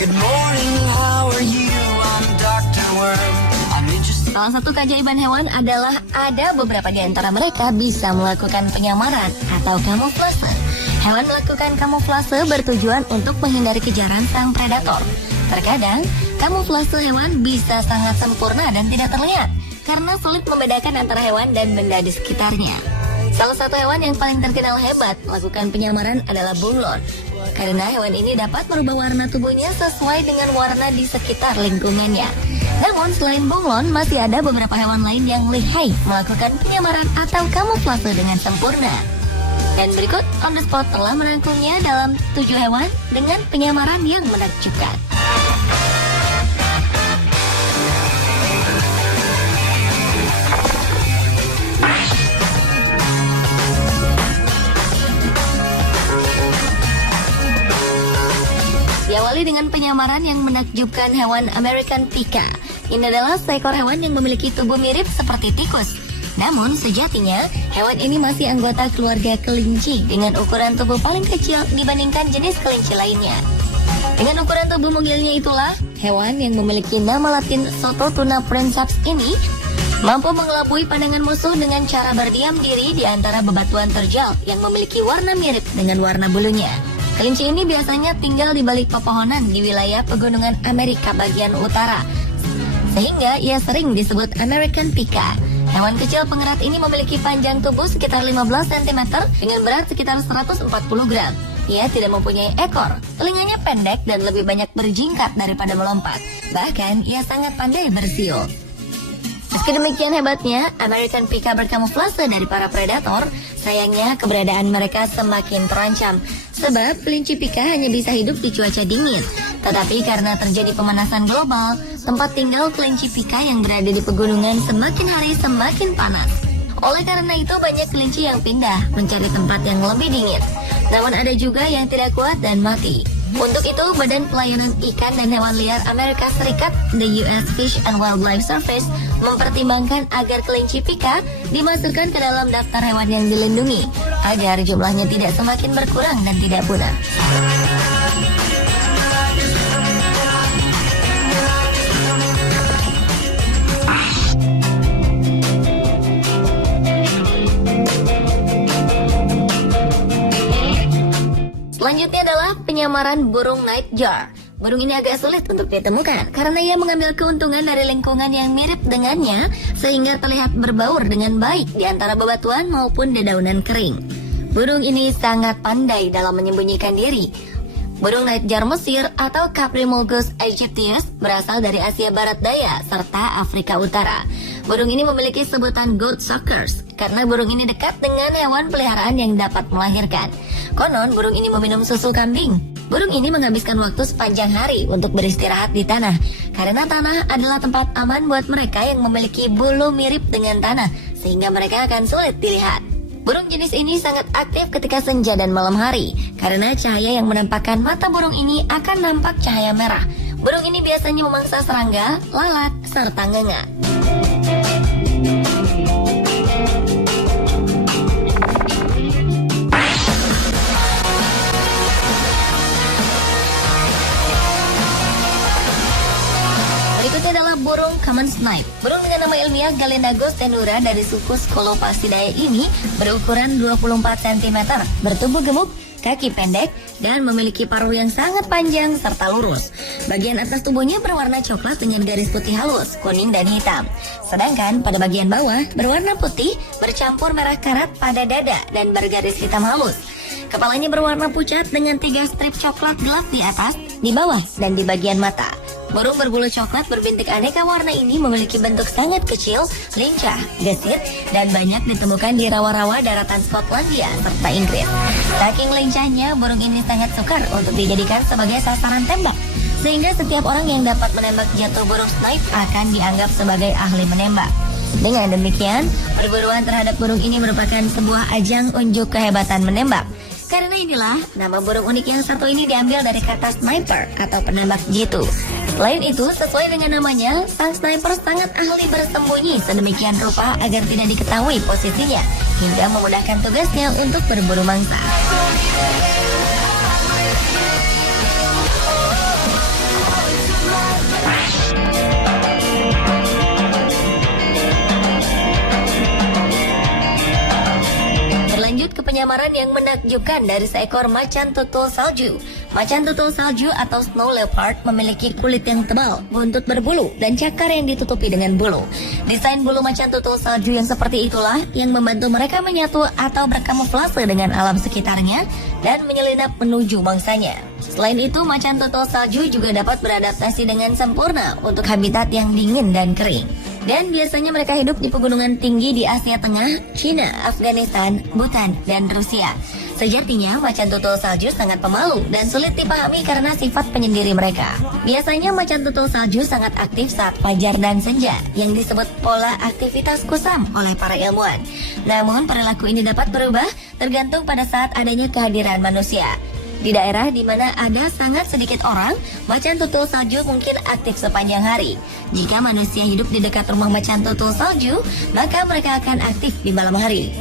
Good morning, how are you? I'm Dr. Worm. I'm interested. Salah satu keajaiban hewan adalah ada beberapa di antara mereka bisa melakukan penyamaran atau kamuflase. Hewan melakukan kamuflase bertujuan untuk menghindari kejaran sang predator. Terkadang, kamuflase hewan bisa sangat sempurna dan tidak terlihat karena sulit membedakan antara hewan dan benda di sekitarnya. Salah satu hewan yang paling terkenal hebat melakukan penyamaran adalah bunglon. Karena hewan ini dapat merubah warna tubuhnya sesuai dengan warna di sekitar lingkungannya. Namun selain bunglon, masih ada beberapa hewan lain yang lihai melakukan penyamaran atau kamuflase dengan sempurna. Dan berikut On The Spot telah merangkumnya dalam 7 hewan dengan penyamaran yang menakjubkan. Diawali dengan penyamaran yang menakjubkan hewan American Pika. Ini adalah seekor hewan yang memiliki tubuh mirip seperti tikus. Namun sejatinya, hewan ini masih anggota keluarga kelinci dengan ukuran tubuh paling kecil dibandingkan jenis kelinci lainnya. Dengan ukuran tubuh mungilnya itulah, hewan yang memiliki nama latin Sototuna princeps ini mampu mengelabui pandangan musuh dengan cara berdiam diri di antara bebatuan terjal yang memiliki warna mirip dengan warna bulunya. Kelinci ini biasanya tinggal di balik pepohonan di wilayah pegunungan Amerika bagian utara, sehingga ia sering disebut American Pika. Hewan kecil pengerat ini memiliki panjang tubuh sekitar 15 cm dengan berat sekitar 140 gram. Ia tidak mempunyai ekor, telinganya pendek dan lebih banyak berjingkat daripada melompat. Bahkan, ia sangat pandai bersiul. Meski demikian hebatnya, American Pika berkamuflase dari para predator, sayangnya keberadaan mereka semakin terancam. Sebab kelinci pika hanya bisa hidup di cuaca dingin. Tetapi karena terjadi pemanasan global, tempat tinggal kelinci pika yang berada di pegunungan semakin hari semakin panas. Oleh karena itu banyak kelinci yang pindah mencari tempat yang lebih dingin. Namun ada juga yang tidak kuat dan mati. Untuk itu, Badan Pelayanan Ikan dan Hewan Liar Amerika Serikat, the US Fish and Wildlife Service, mempertimbangkan agar kelinci pika dimasukkan ke dalam daftar hewan yang dilindungi, agar jumlahnya tidak semakin berkurang dan tidak punah. Selanjutnya adalah penyamaran burung nightjar. Burung ini agak sulit untuk ditemukan karena ia mengambil keuntungan dari lingkungan yang mirip dengannya sehingga terlihat berbaur dengan baik di antara bebatuan maupun dedaunan kering. Burung ini sangat pandai dalam menyembunyikan diri. Burung nightjar Mesir atau Caprimulgus aegyptius berasal dari Asia Barat Daya serta Afrika Utara. Burung ini memiliki sebutan goat suckers karena burung ini dekat dengan hewan peliharaan yang dapat melahirkan. Konon burung ini meminum susu kambing. Burung ini menghabiskan waktu sepanjang hari untuk beristirahat di tanah karena tanah adalah tempat aman buat mereka yang memiliki bulu mirip dengan tanah sehingga mereka akan sulit dilihat. Burung jenis ini sangat aktif ketika senja dan malam hari karena cahaya yang menampakkan mata burung ini akan nampak cahaya merah. Burung ini biasanya memangsa serangga, lalat, serta nganga. Berikutnya adalah burung common snipe. Burung dengan nama ilmiah Gallinagos tenura dari suku Scolopacidae ini berukuran 24 cm, bertubuh gemuk, kaki pendek, dan memiliki paruh yang sangat panjang serta lurus. Bagian atas tubuhnya berwarna coklat dengan garis putih halus, kuning, dan hitam. Sedangkan pada bagian bawah berwarna putih bercampur merah karat pada dada dan bergaris hitam halus. Kepalanya berwarna pucat dengan 3 strip coklat gelap di atas, di bawah, dan di bagian mata. Burung berbulu coklat berbintik aneka warna ini memiliki bentuk sangat kecil, lincah, gesit, dan banyak ditemukan di rawa-rawa daratan Skotlandia serta Inggris. Saking lincahnya, burung ini sangat sukar untuk dijadikan sebagai sasaran tembak, sehingga setiap orang yang dapat menembak jatuh burung snipe akan dianggap sebagai ahli menembak. Dengan demikian, perburuan terhadap burung ini merupakan sebuah ajang unjuk kehebatan menembak. Karena inilah, nama burung unik yang satu ini diambil dari kata sniper atau penembak jitu. Selain itu, sesuai dengan namanya, sang sniper sangat ahli bersembunyi sedemikian rupa agar tidak diketahui posisinya, hingga memudahkan tugasnya untuk berburu mangsa. penyamaran yang menakjubkan dari seekor macan tutul salju. Macan tutul salju atau snow leopard memiliki kulit yang tebal, buntut berbulu, dan cakar yang ditutupi dengan bulu. Desain bulu macan tutul salju yang seperti itulah yang membantu mereka menyatu atau berkamuflase dengan alam sekitarnya dan menyelinap menuju mangsanya. Selain itu, macan tutul salju juga dapat beradaptasi dengan sempurna untuk habitat yang dingin dan kering. Dan biasanya mereka hidup di pegunungan tinggi di Asia Tengah, China, Afghanistan, Bhutan, dan Rusia. Sejatinya, macan tutul salju sangat pemalu dan sulit dipahami karena sifat penyendiri mereka. Biasanya macan tutul salju sangat aktif saat fajar dan senja, yang disebut pola aktivitas kusam oleh para ilmuwan. Namun, perilaku ini dapat berubah tergantung pada saat adanya kehadiran manusia. Di daerah di mana ada sangat sedikit orang, macan tutul salju mungkin aktif sepanjang hari. Jika manusia hidup di dekat rumah macan tutul salju, maka mereka akan aktif di malam hari.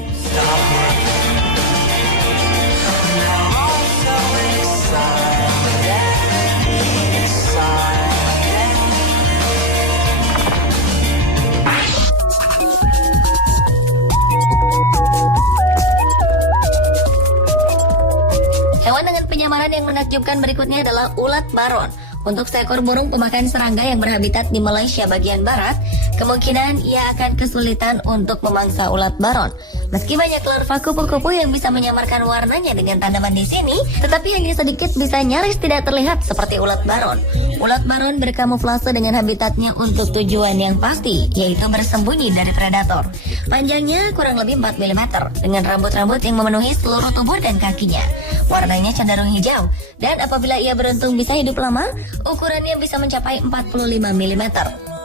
Hewan dengan penyamaran yang menakjubkan berikutnya adalah ulat baron. Untuk seekor burung pemakan serangga yang berhabitat di Malaysia bagian barat, kemungkinan ia akan kesulitan untuk memangsa ulat baron. Meski banyak larva kupu-kupu yang bisa menyamarkan warnanya dengan tanaman di sini, tetapi hanya sedikit bisa nyaris tidak terlihat seperti ulat baron. Ulat baron berkamuflase dengan habitatnya untuk tujuan yang pasti, yaitu bersembunyi dari predator. Panjangnya kurang lebih 4 mm, dengan rambut-rambut yang memenuhi seluruh tubuh dan kakinya. Warnanya cenderung hijau, dan apabila ia beruntung bisa hidup lama, ukurannya bisa mencapai 45 mm.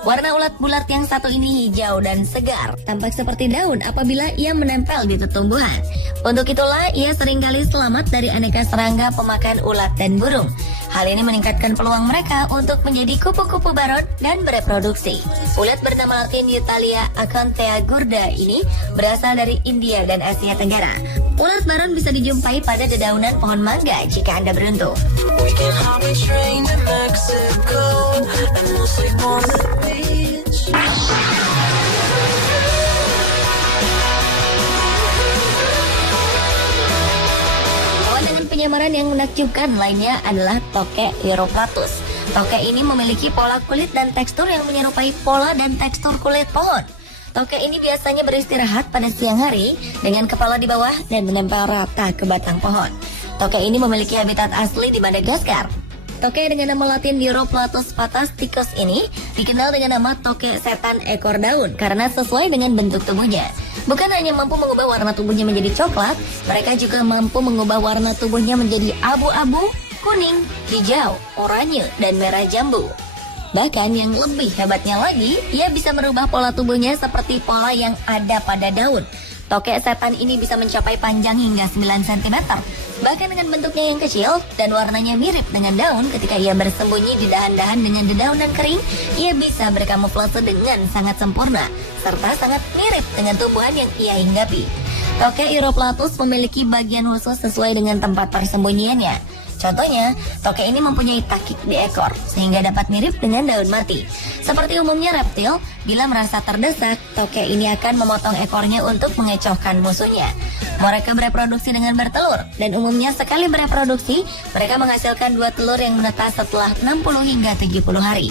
Warna ulat bulat yang satu ini hijau dan segar, tampak seperti daun apabila ia menempel di tumbuhan. Untuk itulah ia seringkali selamat dari aneka serangga pemakan ulat dan burung. Hal ini meningkatkan peluang mereka untuk menjadi kupu-kupu baron dan bereproduksi. Ulat bernama Latin Euthalia acantha gurda ini berasal dari India dan Asia Tenggara. Ulat baron bisa dijumpai pada dedaunan pohon mangga jika Anda beruntung. Penyamaran yang menakjubkan lainnya adalah tokek Europlatus. Tokek ini memiliki pola kulit dan tekstur yang menyerupai pola dan tekstur kulit pohon. Tokek ini biasanya beristirahat pada siang hari dengan kepala di bawah dan menempel rata ke batang pohon. Tokek ini memiliki habitat asli di Madagaskar. Tokek dengan nama Latin Europlatus fantasticus ini dikenal dengan nama tokek setan ekor daun karena sesuai dengan bentuk tubuhnya. Bukan hanya mampu mengubah warna tubuhnya menjadi coklat, mereka juga mampu mengubah warna tubuhnya menjadi abu-abu, kuning, hijau, oranye, dan merah jambu. Bahkan yang lebih hebatnya lagi, ia bisa merubah pola tubuhnya seperti pola yang ada pada daun. Tokek setan ini bisa mencapai panjang hingga 9 cm, bahkan dengan bentuknya yang kecil dan warnanya mirip dengan daun. Ketika ia bersembunyi di dahan-dahan dengan dedaunan kering, ia bisa berkamuflase dengan sangat sempurna, serta sangat mirip dengan tumbuhan yang ia hinggapi. Tokek Europlatus memiliki bagian khusus sesuai dengan tempat persembunyiannya. Contohnya, tokek ini mempunyai takik di ekor, sehingga dapat mirip dengan daun mati. Seperti umumnya reptil, bila merasa terdesak, tokek ini akan memotong ekornya untuk mengecohkan musuhnya. Mereka bereproduksi dengan bertelur, dan umumnya sekali bereproduksi, mereka menghasilkan 2 telur yang menetas setelah 60 hingga 70 hari.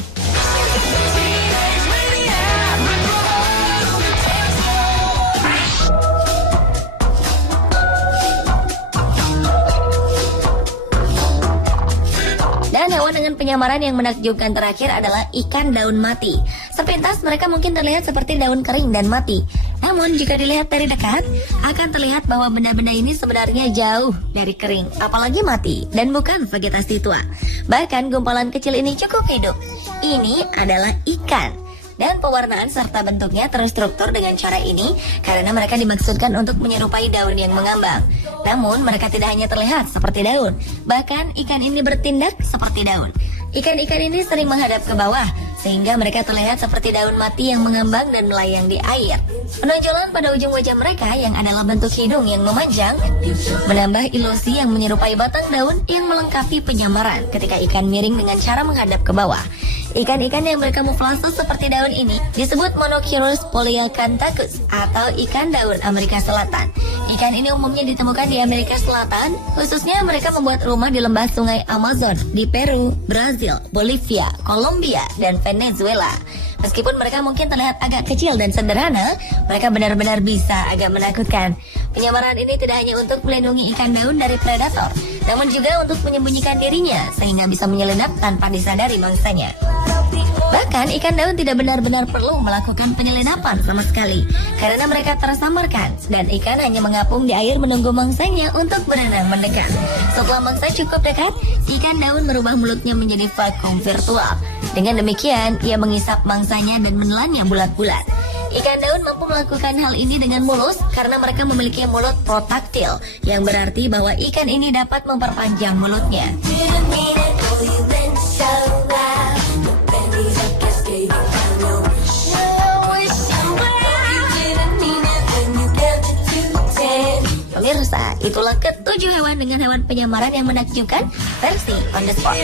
Dan hewan dengan penyamaran yang menakjubkan terakhir adalah ikan daun mati. Sepintas mereka mungkin terlihat seperti daun kering dan mati. Namun jika dilihat dari dekat, akan terlihat bahwa benda-benda ini sebenarnya jauh dari kering, apalagi mati, dan bukan vegetasi tua. Bahkan gumpalan kecil ini cukup hidup. Ini adalah ikan. Dan pewarnaan serta bentuknya terstruktur dengan cara ini karena mereka dimaksudkan untuk menyerupai daun yang mengambang. Namun mereka tidak hanya terlihat seperti daun, bahkan ikan ini bertindak seperti daun. Ikan-ikan ini sering menghadap ke bawah sehingga mereka terlihat seperti daun mati yang mengambang dan melayang di air. Penonjolan pada ujung wajah mereka yang adalah bentuk hidung yang memanjang menambah ilusi yang menyerupai batang daun yang melengkapi penyamaran ketika ikan miring dengan cara menghadap ke bawah. Ikan-ikan yang berkamuflase seperti daun ini disebut Monochirus polyacanthus atau ikan daun Amerika Selatan. Ikan ini umumnya ditemukan di Amerika Selatan, khususnya mereka membuat rumah di lembah sungai Amazon, di Peru, Brazil, Bolivia, Kolombia, dan Venezuela. Meskipun mereka mungkin terlihat agak kecil dan sederhana, mereka benar-benar bisa agak menakutkan. Penyamaran ini tidak hanya untuk melindungi ikan daun dari predator, namun juga untuk menyembunyikan dirinya sehingga bisa menyelinap tanpa disadari mangsanya. Bahkan ikan daun tidak benar-benar perlu melakukan penyelinapan sama sekali karena mereka tersamarkan dan ikan hanya mengapung di air menunggu mangsanya untuk berenang mendekat. Setelah mangsa cukup dekat, ikan daun merubah mulutnya menjadi vakum virtual. Dengan demikian, ia mengisap mangsanya dan menelannya bulat-bulat. Ikan daun mampu melakukan hal ini dengan mulus karena mereka memiliki mulut protaktil, yang berarti bahwa ikan ini dapat memperpanjang mulutnya. Pemirsa, itulah ketujuh hewan dengan hewan penyamaran yang menakjubkan versi On The Spot.